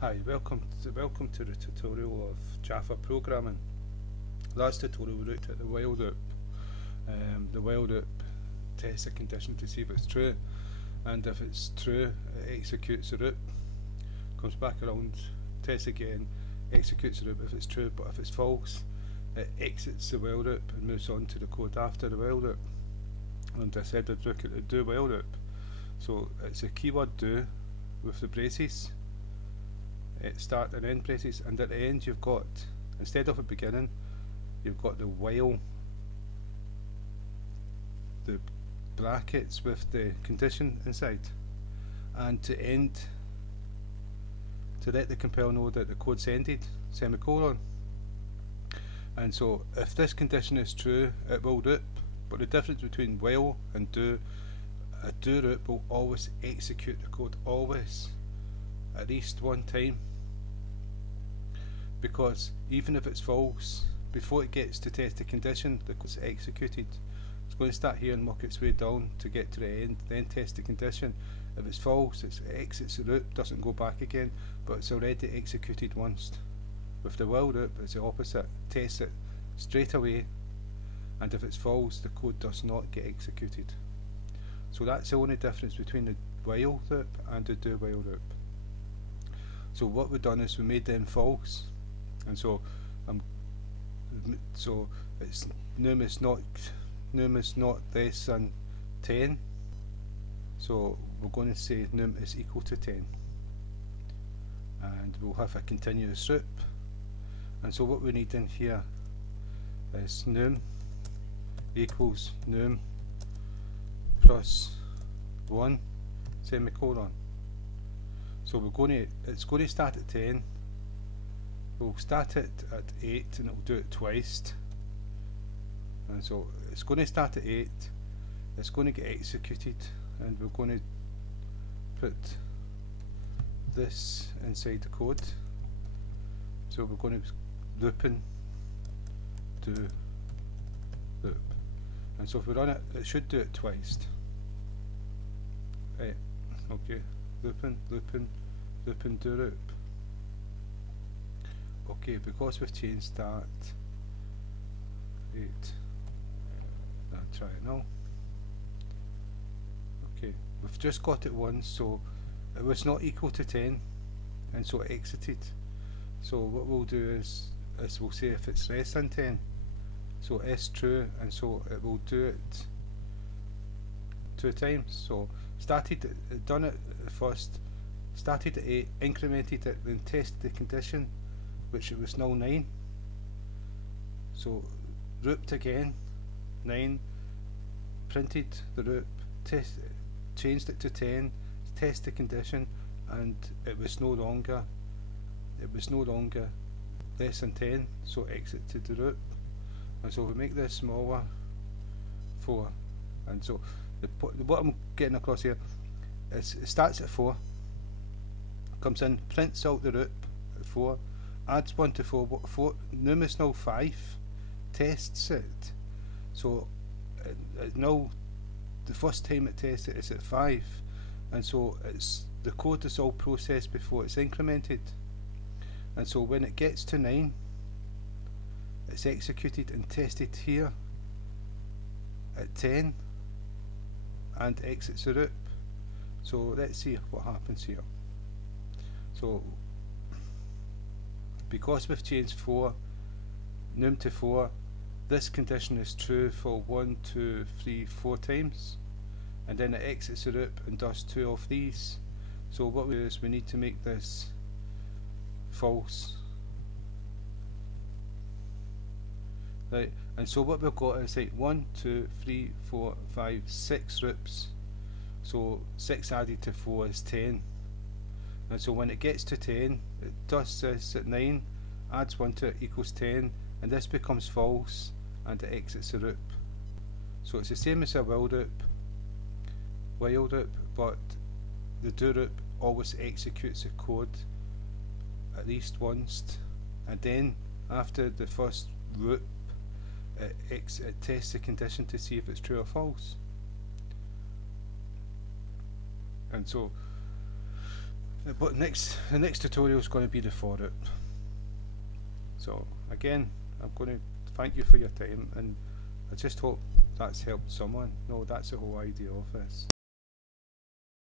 Hi, welcome to the tutorial of Java programming. Last tutorial we looked at the while loop. The while loop tests a condition to see if it's true, and if it's true, it executes the loop, comes back around, tests again, executes the loop if it's true. But if it's false, it exits the while loop and moves on to the code after the while loop. And I said I'd look at the do while loop. So it's a keyword do with the braces. Start and end braces, and at the end you've got, instead of a beginning, you've got the while, the brackets with the condition inside, and to end, to let the compiler know that the code's ended, semicolon. And so if this condition is true, it will loop, but the difference between while and do, a do loop will always execute the code, always, at least one time, because even if it's false, before it gets to test the condition, the code's executed. It's going to start here and work its way down to get to the end, then test the condition. If it's false, it exits the loop, doesn't go back again, but it's already executed once. With the while loop, it's the opposite, tests it straight away, and if it's false, the code does not get executed. So that's the only difference between the while loop and the do while loop. So what we've done is we made them false, and so it's num is not less than 10. So we're going to say num is equal to 10, and we'll have a continuous loop. And so what we need in here is num equals num plus 1 semicolon. So it's going to start at 10. We'll start it at 8 and it'll do it twice. And so it's going to start at 8, it's going to get executed, and we're going to put this inside the code. So we're going to looping do loop. And so if we run it, it should do it twice. Right, okay, looping do loop. Okay, because we've changed that, I'll try it now. Okay, we've just got it once, so it was not equal to 10, and so it exited. So what we'll do is we'll say if it's less than 10, so S true, and so it will do it 2 times. So done it first, started at 8, incremented it, then tested the condition, which it was now 9. So looped again, 9, printed the loop, changed it to 10, test the condition, and it was no longer less than 10, so exited the loop. And so we make this smaller, 4, and so what I'm getting across here is it starts at 4, comes in, prints out the loop at 4, adds 1 to 4, num is now 5, tests it. So now the first time it tests it is at 5, and so the code is all processed before it's incremented. And so when it gets to 9, it's executed and tested here at 10 and exits the loop. So let's see what happens here. So because we've changed 4 num to 4, this condition is true for 1, 2, 3, 4 times, and then it exits the loop and does 2 of these. So what we do is we need to make this false. Right, and so what we've got is like 1, 2, 3, 4, 5, 6 loops. So 6 added to 4 is 10. And so when it gets to 10, it does this at 9, adds 1 to it equals 10, and this becomes false, and it exits the loop. So it's the same as a while loop, but the do loop always executes the code at least once, and then after the first loop, it tests the condition to see if it's true or false. And so But the next tutorial is going to be the for it. So again, I'm going to thank you for your time, and I just hope that's helped someone. No, that's the whole idea of this.